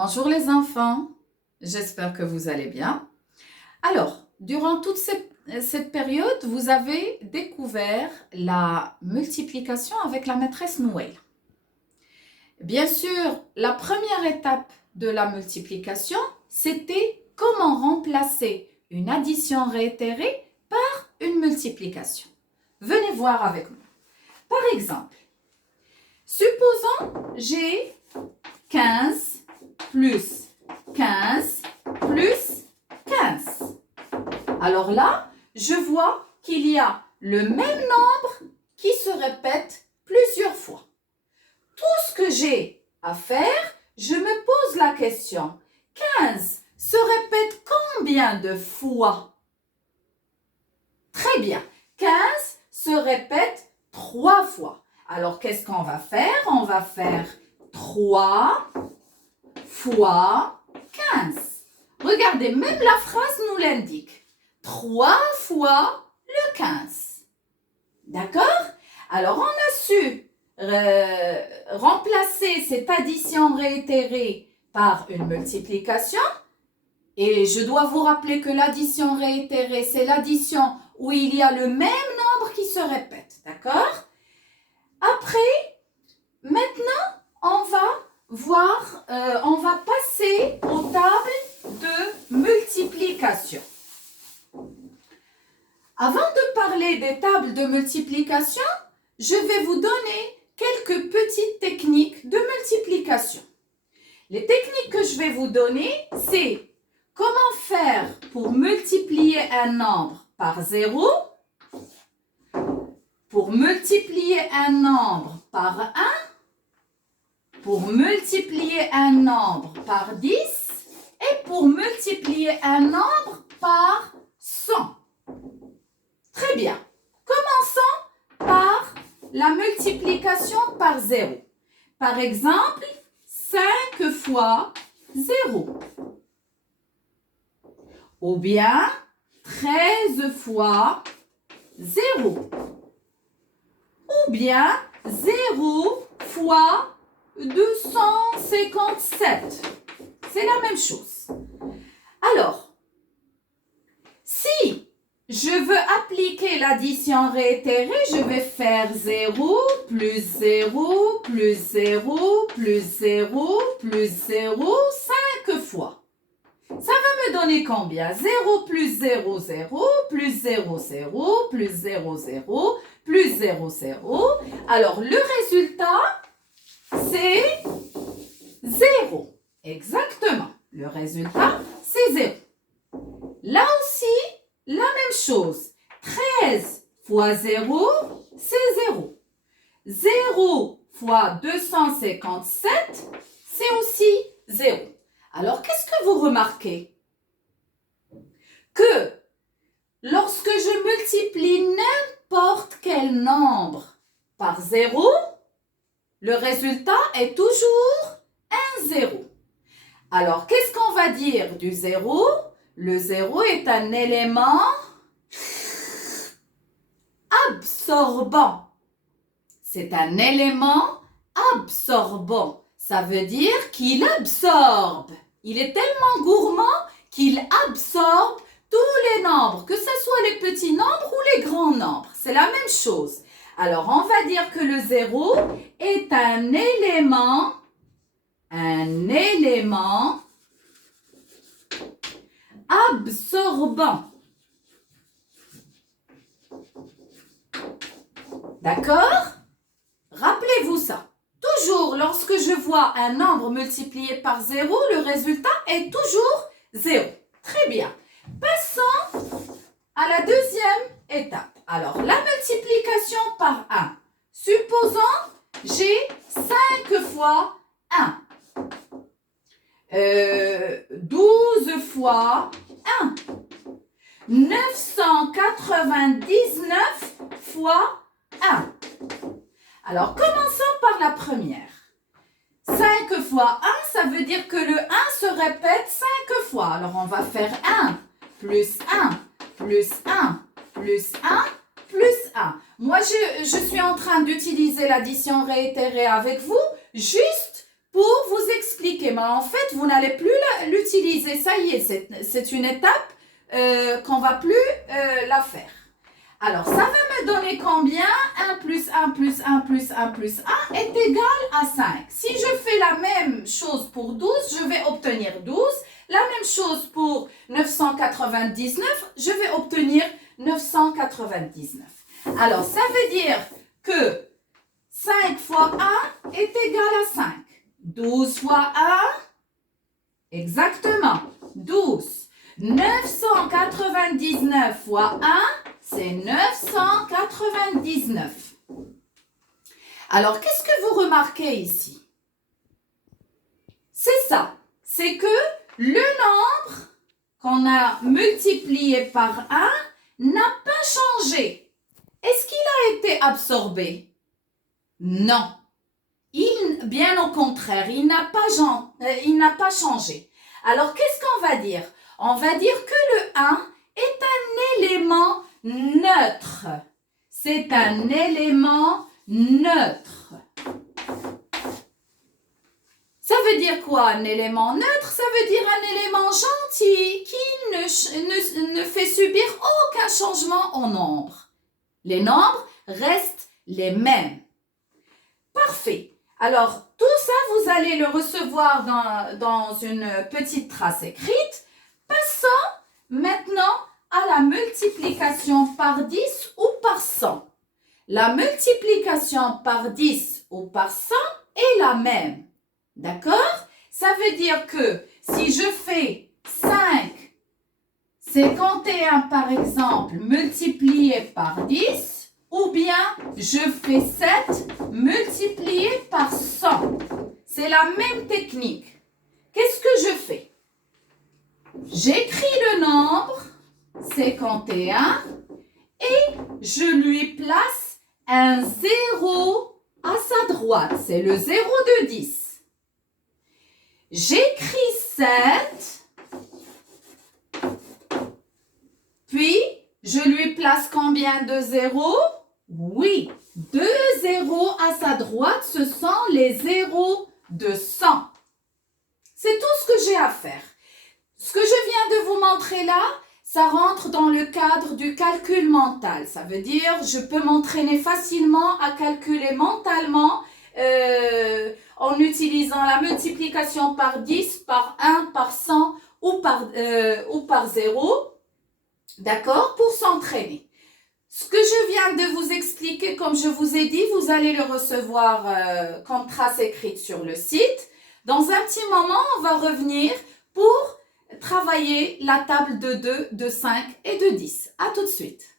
Bonjour les enfants, j'espère que vous allez bien. Alors, durant toute cette période, vous avez découvert la multiplication avec la maîtresse Noël. Bien sûr, la première étape de la multiplication, c'était comment remplacer une addition réitérée par une multiplication. Venez voir avec moi. Par exemple, supposons j'ai 15 plus 15 plus 15. Alors là, je vois qu'il y a le même nombre qui se répète plusieurs fois. Tout ce que j'ai à faire, je me pose la question. 15 se répète combien de fois? Très bien. 15 se répète 3 fois. Alors, qu'est-ce qu'on va faire? On va faire 3 fois 15. Regardez, même la phrase nous l'indique. 3 fois le 15. D'accord? Alors, on a su remplacer cette addition réitérée par une multiplication. Et je dois vous rappeler que l'addition réitérée, c'est l'addition où il y a le même nombre qui se répète. D'accord? Après, maintenant, on va passer aux tables de multiplication. Avant de parler des tables de multiplication, je vais vous donner quelques petites techniques de multiplication. Les techniques que je vais vous donner, c'est comment faire pour multiplier un nombre par 0, pour multiplier un nombre par 1, pour multiplier un nombre par 10 et pour multiplier un nombre par 100. Très bien. Commençons par la multiplication par 0. Par exemple, 5 fois 0. Ou bien 13 fois 0. Ou bien 0 fois 257. C'est la même chose. Alors, si je veux appliquer l'addition réitérée, je vais faire 0 plus 0 plus 0 plus 0 plus 0 5 fois. Ça va me donner combien? 0 plus 0, 0, plus 0, 0, plus 0, 0, plus 0, 0. Alors, le résultat, c'est 0. Exactement. Le résultat, c'est 0. Là aussi, la même chose. 13 fois 0, c'est 0. 0 fois 257, c'est aussi 0. Alors, qu'est-ce que vous remarquez? Que lorsque je multiplie n'importe quel nombre par 0, le résultat est toujours un 0. Alors, qu'est-ce qu'on va dire du 0? Le 0 est un élément absorbant. C'est un élément absorbant. Ça veut dire qu'il absorbe. Il est tellement gourmand qu'il absorbe tous les nombres, que ce soit les petits nombres ou les grands nombres. C'est la même chose. Alors, on va dire que le 0 est un élément absorbant. D'accord? Rappelez-vous ça. Toujours, lorsque je vois un nombre multiplié par 0, le résultat est toujours 0. Très bien. Passons à la deuxième étape. Alors, la multiplication par 1. Supposons, j'ai 5 fois 1. 12 fois 1. 999 fois 1. Alors, commençons par la première. 5 fois 1, ça veut dire que le 1 se répète 5 fois. Alors, on va faire 1, plus 1, plus 1, plus 1, plus 1. Moi, je suis en train d'utiliser l'addition réitérée avec vous, juste pour vous expliquer. mais en fait, vous n'allez plus l'utiliser. Ça y est, c'est une étape qu'on va plus la faire. Alors, ça va me donner combien? 1 plus 1 plus 1 plus 1 plus 1 est égal à 5. Si je fais la même chose pour 12, je vais obtenir 12. La même chose pour 999, je vais obtenir 999. Alors, ça veut dire que 5 fois 1 est égal à 5. 12 fois 1, exactement, 12. 999 fois 1, c'est 999. Alors, qu'est-ce que vous remarquez ici? C'est ça, c'est que le nombre qu'on a multiplié par 1 n'a pas changé. Est-ce qu'il a été absorbé? Non. Bien au contraire, il n'a pas changé. Alors, qu'est-ce qu'on va dire? On va dire que le 1 est un élément neutre. C'est un élément neutre. Ça veut dire quoi, un élément neutre? Ça veut dire un élément gentil qui ne fait subir aucun changement au nombre. Les nombres restent les mêmes. Parfait. Alors, tout ça, vous allez le recevoir dans une petite trace écrite. Passons maintenant à la multiplication par 10 ou par 100. La multiplication par 10 ou par 100 est la même. D'accord? Ça veut dire que si je fais 51 par exemple multiplié par 10, ou bien je fais 7 multiplié par 100. C'est la même technique. Qu'est-ce que je fais? J'écris le nombre 51 et je lui place un 0 à sa droite. C'est le 0 de 10. J'écris 7, puis je lui place combien de zéros? Oui, 2 zéros à sa droite, ce sont les zéros de 100. C'est tout ce que j'ai à faire. Ce que je viens de vous montrer là, ça rentre dans le cadre du calcul mental. Ça veut dire je peux m'entraîner facilement à calculer mentalement en utilisant la multiplication par 10, par 1, par 100 ou par 0. D'accord? Pour s'entraîner. Ce que je viens de vous expliquer, comme je vous ai dit, vous allez le recevoir comme trace écrite sur le site. Dans un petit moment, on va revenir pour travailler la table de 2, de 5 et de 10. À tout de suite.